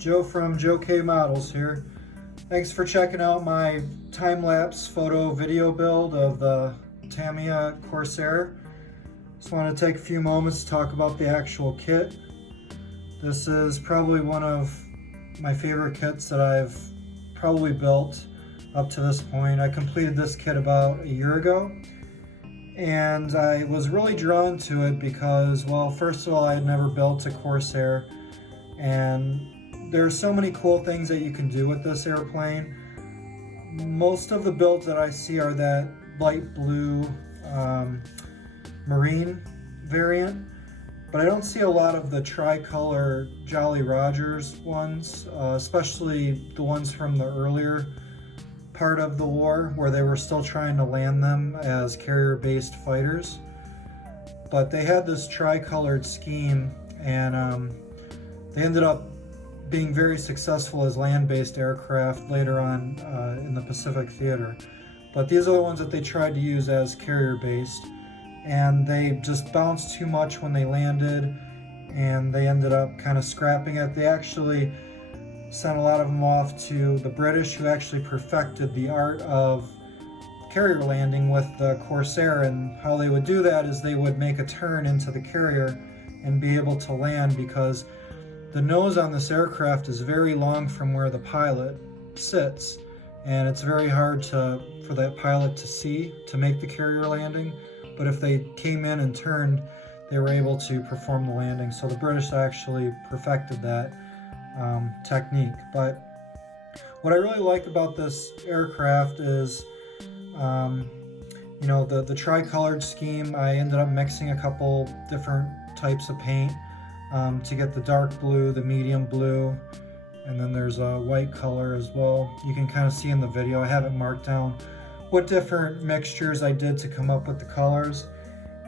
Joe from Joe K Models here. Thanks for checking out my time-lapse photo video build of the Tamiya Corsair. Just want to take a few moments to talk about the actual kit. This is probably one of my favorite kits that I've probably built up to this point. I completed this kit about a year ago, and I was really drawn to it because, well, first of all, I had never built a Corsair, and there are so many cool things that you can do with this airplane. Most of the builds that I see are that light blue marine variant, but I don't see a lot of the tricolor Jolly Rogers ones, especially the ones from the earlier part of the war where they were still trying to land them as carrier-based fighters. But they had this tricolored scheme, and they ended up being very successful as land-based aircraft later on in the Pacific Theater. But these are the ones that they tried to use as carrier-based, and they just bounced too much when they landed, and they ended up kind of scrapping it. They actually sent a lot of them off to the British, who actually perfected the art of carrier landing with the Corsair. And how they would do that is they would make a turn into the carrier and be able to land, because the nose on this aircraft is very long from where the pilot sits, and it's very hard for that pilot to see to make the carrier landing. But if they came in and turned, they were able to perform the landing. So the British actually perfected that technique. But what I really like about this aircraft is, the tricolored scheme. I ended up mixing a couple different types of paint to get the dark blue, the medium blue, and then there's a white color as well. You can kind of see in the video, I have it marked down what different mixtures I did to come up with the colors.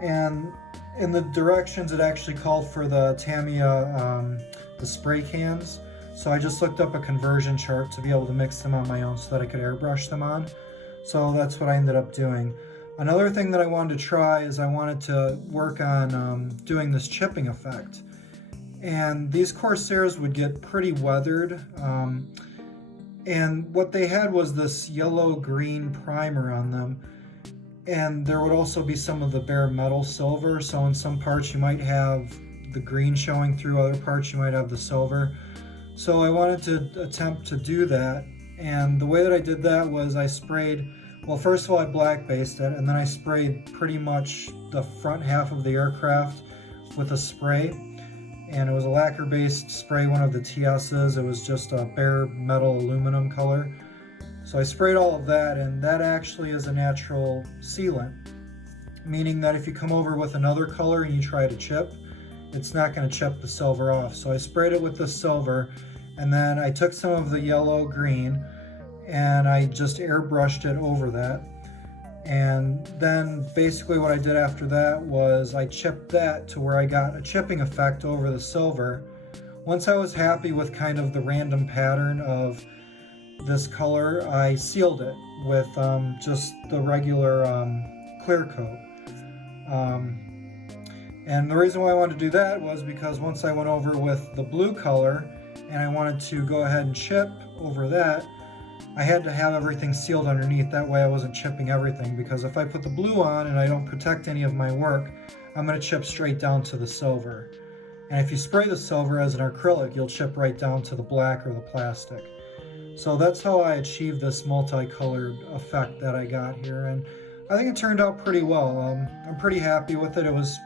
And in the directions, it actually called for the Tamiya, the spray cans. So I just looked up a conversion chart to be able to mix them on my own so that I could airbrush them on. So that's what I ended up doing. Another thing that I wanted to try is I wanted to work on doing this chipping effect. And these Corsairs would get pretty weathered, and what they had was this yellow-green primer on them, and there would also be some of the bare metal silver. So in some parts you might have the green showing through, other parts you might have the silver. So I wanted to attempt to do that, and the way that I did that was I sprayed, well, first of all I black based it, and then I sprayed pretty much the front half of the aircraft with a spray. And it was a lacquer-based spray, one of the TS's. It was just a bare metal aluminum color. So I sprayed all of that, and that actually is a natural sealant, meaning that if you come over with another color and you try to chip, it's not going to chip the silver off. So I sprayed it with the silver, and then I took some of the yellow-green, and I just airbrushed it over that. And then basically what I did after that was I chipped that to where I got a chipping effect over the silver. Once I was happy with kind of the random pattern of this color, I sealed it with just the regular clear coat. And the reason why I wanted to do that was because once I went over with the blue color and I wanted to go ahead and chip over that, I had to have everything sealed underneath. That way I wasn't chipping everything, because if I put the blue on and I don't protect any of my work, I'm going to chip straight down to the silver. And if you spray the silver as an acrylic, you'll chip right down to the black or the plastic. So that's how I achieved this multicolored effect that I got here, and I think it turned out pretty well. I'm pretty happy with it. It was,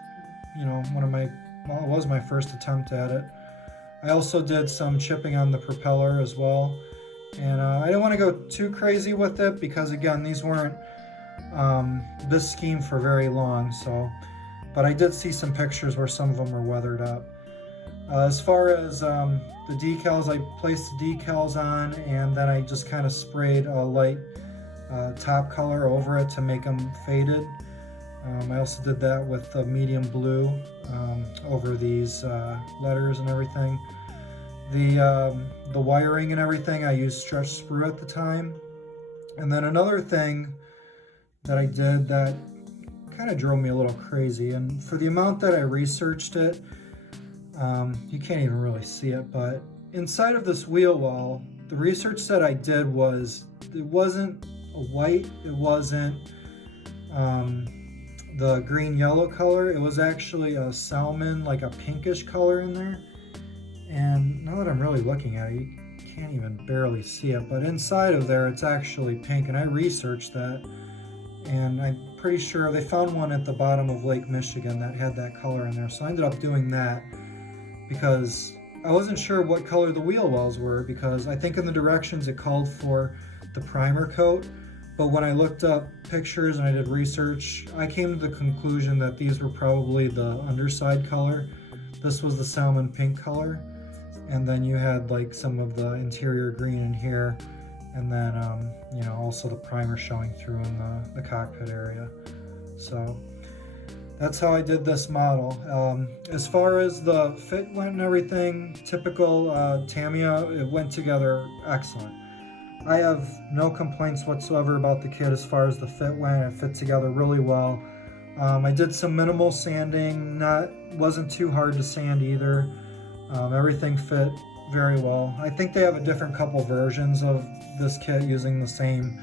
it was my first attempt at it. I also did some chipping on the propeller as well. And I didn't want to go too crazy with it because, again, these weren't this scheme for very long. But I did see some pictures where some of them were weathered up. As far as the decals, I placed the decals on, and then I just kind of sprayed a light top color over it to make them faded. I also did that with the medium blue over these letters and everything. The wiring and everything, I used stretch sprue at the time. And then another thing that I did that kind of drove me a little crazy, and for the amount that I researched it, you can't even really see it, but inside of this wheel well, the research that I did was it wasn't a white, it wasn't the green-yellow color, it was actually a salmon, like a pinkish color in there. And now that I'm really looking at it, you can't even barely see it, but inside of there it's actually pink, and I researched that, and I'm pretty sure they found one at the bottom of Lake Michigan that had that color in there. So I ended up doing that because I wasn't sure what color the wheel wells were, because I think in the directions it called for the primer coat, but when I looked up pictures and I did research, I came to the conclusion that these were probably the underside color. This was the salmon pink color, and then you had like some of the interior green in here, and then you know, also the primer showing through in the cockpit area. So that's how I did this model. As far as the fit went and everything, typical Tamiya, it went together excellent. I have no complaints whatsoever about the kit as far as the fit went. It fit together really well. I did some minimal sanding, wasn't too hard to sand either. Everything fit very well. I think they have a different couple versions of this kit using the same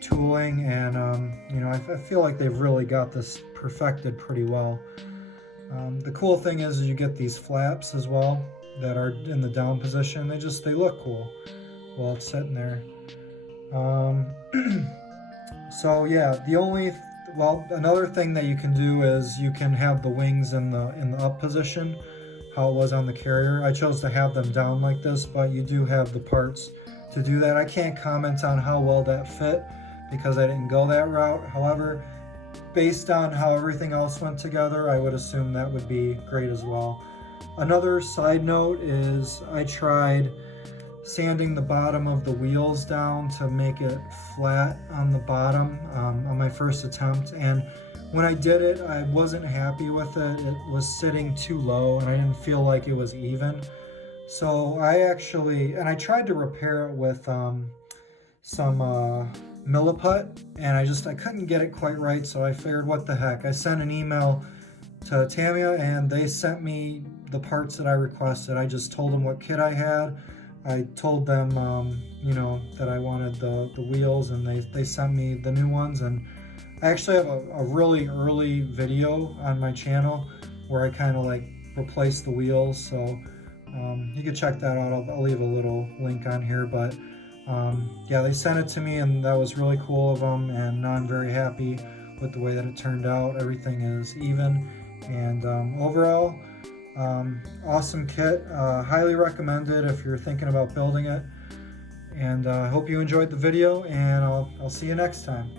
tooling, and you know, I feel like they've really got this perfected pretty well. The cool thing is you get these flaps as well that are in the down position. They look cool while it's sitting there. So yeah, another thing that you can do is you can have the wings in the up position, how it was on the carrier. I chose to have them down like this, but you do have the parts to do that. I can't comment on how well that fit because I didn't go that route. However, based on how everything else went together, I would assume that would be great as well. Another side note is I tried sanding the bottom of the wheels down to make it flat on the bottom on my first attempt, and when I did it, I wasn't happy with it. It was sitting too low and I didn't feel like it was even. So I tried to repair it with some milliput, and I couldn't get it quite right, so I figured, what the heck. I sent an email to Tamiya and they sent me the parts that I requested. I just told them what kit I had. I told them, you know, that I wanted the wheels, and they sent me the new ones. And I actually have a really early video on my channel where I kind of like replaced the wheels, so you can check that out. I'll leave a little link on here, but yeah, they sent it to me, and that was really cool of them, and now I'm very happy with the way that it turned out. Everything is even, and overall, awesome kit. Highly recommended if you're thinking about building it, and I hope you enjoyed the video, and I'll see you next time.